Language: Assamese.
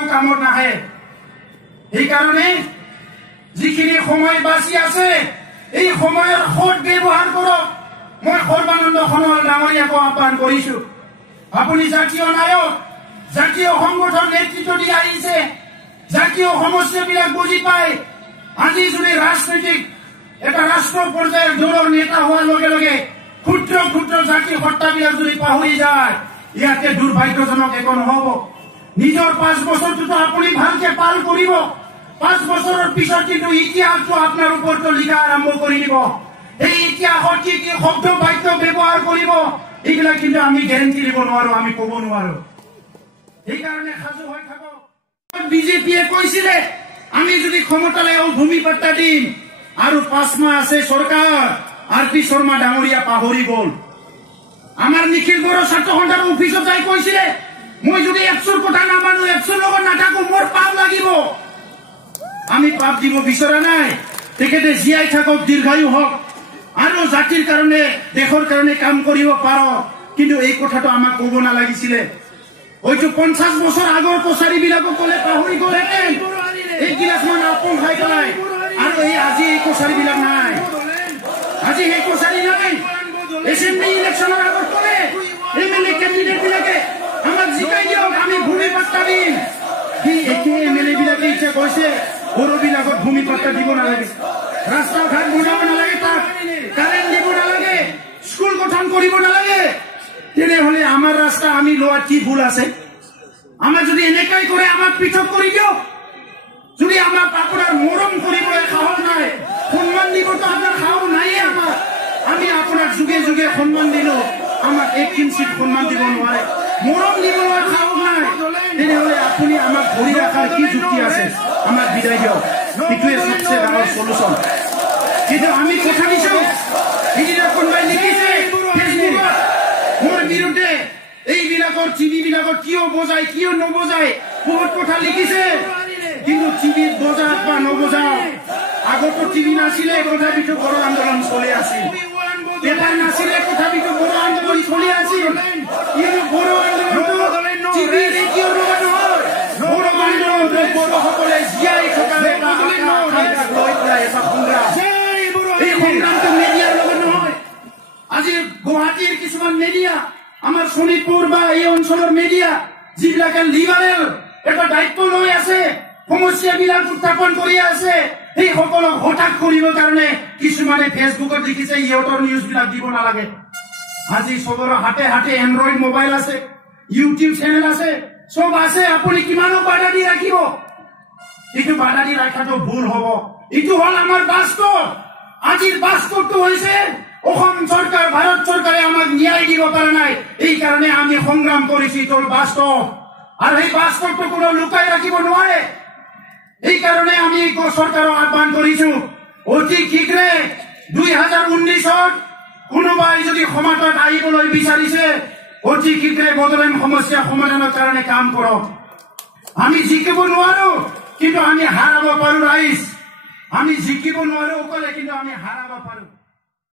কেতিয়াও কামত নাহে সেইকাৰণে যিখিনি সময় বাচি আছে এই সময়ৰ সৎ ব্যৱহাৰ কৰক মই সৰ্বানন্দ সোণোৱাল ডাঙৰীয়াকো আহ্বান কৰিছো আপুনি জাতীয় নায়ক জাতীয় সংগঠন নেতৃত্ব দি আহিছে জাতীয় সমস্যাবিলাক বুজি পায় আজি যদি ৰাজনৈতিক এটা ৰাষ্ট্ৰ পৰ্যায়ৰ দলৰ নেতা হোৱাৰ লগে লগে ক্ষুদ্ৰ ক্ষুদ্ৰ জাতীয় সত্তাবিলাক যদি পাহৰি যায় ইয়াতে দুৰ্ভাগ্যজনক একো নহব নিজৰ 5 বছৰটোতো আপুনি ভালকে পাল কৰিব 5 বছৰৰ পিছত কিন্তু ইতিহাসটো আপোনাৰ ওপৰত লিখা আৰম্ভ কৰি দিব এই ইতিহাসত কি কি শব্দ বাক্য ব্যৱহাৰ কৰিব এইবিলাক কিন্তু আমি গেৰেণ্টি দিব নোৱাৰো আমি ক'ব নোৱাৰো সেইকাৰণে সাজু হৈ থাকক বিজেপিয়ে কৈছিলে আমি যদি ক্ষমতালৈ ভূমি পাট্টা দিম আৰু 5 মাহ আছে চৰকাৰ আৰপি শৰ্মা ডাঙৰীয়া পাহৰি গ'ল আমাৰ নিখিল বড়ো ছাত্ৰ সন্থাৰ অফিচত যাই কৈছিলে মই যদি 100 কথা নামানো 100 লগত নাথাকো মোৰ পাপ লাগিব আমি পাপ দিব বিচৰা নাই তেখেতে জীয়াই থাকক দীৰ্ঘায়ু হওক আৰু জাতিৰ কাৰণে দেশৰ কাৰণে কাম কৰিব পাৰো কিন্তু এই কথাটো আমাক ক'ব নালাগিছিলে হয়তো 50 বছৰ আগৰ কছাৰীবিলাকক ক'লে পাহৰি গ'লহেঁতেন এই গিলাচমান আপোন খাই পেলাই আৰু এই আজি এই কছাৰীবিলাক নাই আজি সেই কছাৰী নাই এছেম্বলি ইলেকশ্যনৰ আগত ক'লে এমএলএ কেণ্ডিডেটবিলাকে আমাক জিকাই দিয়ক আমি ভূমি পাট্টা দিম সি একে এমএলএ বিলাকে এতিয়া কৈছে বড়োবিলাকক ভূমি পাট্টা দিব নালাগে ৰাস্তা ঘাট বনাব নালাগে তাক কাৰেণ্ট দিব নালাগে স্কুল গঠন কৰিব নালাগে তেনেহ'লে আমাৰ ৰাস্তা আমি লোৱাত কি ভুল আছে আমাক যদি এনেকাই কৰে আমাক পৃথক কৰি দিয়ক যদি আমাক আপোনাৰ মৰম কৰিবলৈ সাহস নাই সন্মান দিবতো আপোনাৰ সাহস নাইয়ে আমাক আমি আপোনাক যুগে যুগে সন্মান দিলো আমাক 1 কিঞ্চিত সন্মান দিব নোৱাৰে মৰম দিবলৈ সাহস নাই তেনেহ'লে আপুনি আমাক ধৰি ৰখাৰ কি যুক্তি আছে আমাক বিদায় দিয়ক এইটোৱে সবচে ডাঙৰ সলিউশ্যন কিন্তু আমি কথা দিছো সেইদিনা কোনোবাই লিখিছে ফেচবুকত মোৰ বিৰুদ্ধে এইবিলাকৰ টিভিবিলাকত কিয় বজায় কিয় নবজায় বহুত কথা লিখিছে কিন্তু টিভিত বজাত বা নবজাও আগতো টিভি নাছিলে তথাপিতো বড়ো আন্দোলন চলি আছিল পেপাৰ নাছিলে তথাপিতো বড়ো আন্দোলন চলি আছিল কিন্তু বড়ো আন্দোলনটো টিভি ৰেডিঅ'ৰ লগত নহয় বড়ো আন্দোলনটো বড়োসকলে জীয়াই থকাৰ এটা লৈ পেলাই এটা সংগ্ৰাম এই সংগ্ৰামটো মিডিয়াৰ লগত নহয় আজি গুৱাহাটীৰ কিছুমান মিডিয়া আমাৰ শোণিতপুৰ বা এই অঞ্চলৰ মিডিয়া যিবিলাকে লিবাৰেল এটা দায়িত্ব লৈ আছে সমস্যাবিলাক উত্থাপন কৰি আছে এই সকলক হঠাৎ কৰিবৰ কাৰণে কিছুমানে ফেচবুকত লিখিছে ইহঁতৰ নিউজবিলাক দিব নালাগে আজি চবৰে হাতে হাতে এণ্ড্ৰইড মোবাইল আছে ইউটিউব চেনেল আছে সব আছে আপুনি কিমানো বাধা দি ৰাখিব এইটো বাধা দি ৰাখাটো ভুল হ'ব এইটো হ'ল আমাৰ বাস্তৱ আজিৰ বাস্তৱটো হৈছে অসম চৰকাৰ ভাৰত চৰকাৰে আমাক ন্যায় দিব পৰা নাই এই কাৰণে আমি সংগ্ৰাম কৰিছো এইটোৰ বাস্তৱ আৰু এই বাস্তৱটো কোনো লুকাই ৰাখিব নোৱাৰে এই কাৰণে আমি চৰকাৰক আহ্বান কৰিছো অতি শীঘ্ৰে 2019ত কোনোবাই যদি সমাজত আহিবলৈ বিচাৰিছে অতি শীঘ্ৰে বদলেন সমস্যা সমাধানৰ কাৰণে কাম কৰক আমি জিকিব নোৱাৰো কিন্তু আমি হাৰাব পাৰো ৰাইজ আমি জিকিব নোৱাৰো অকলে কিন্তু আমি হাৰাব পাৰো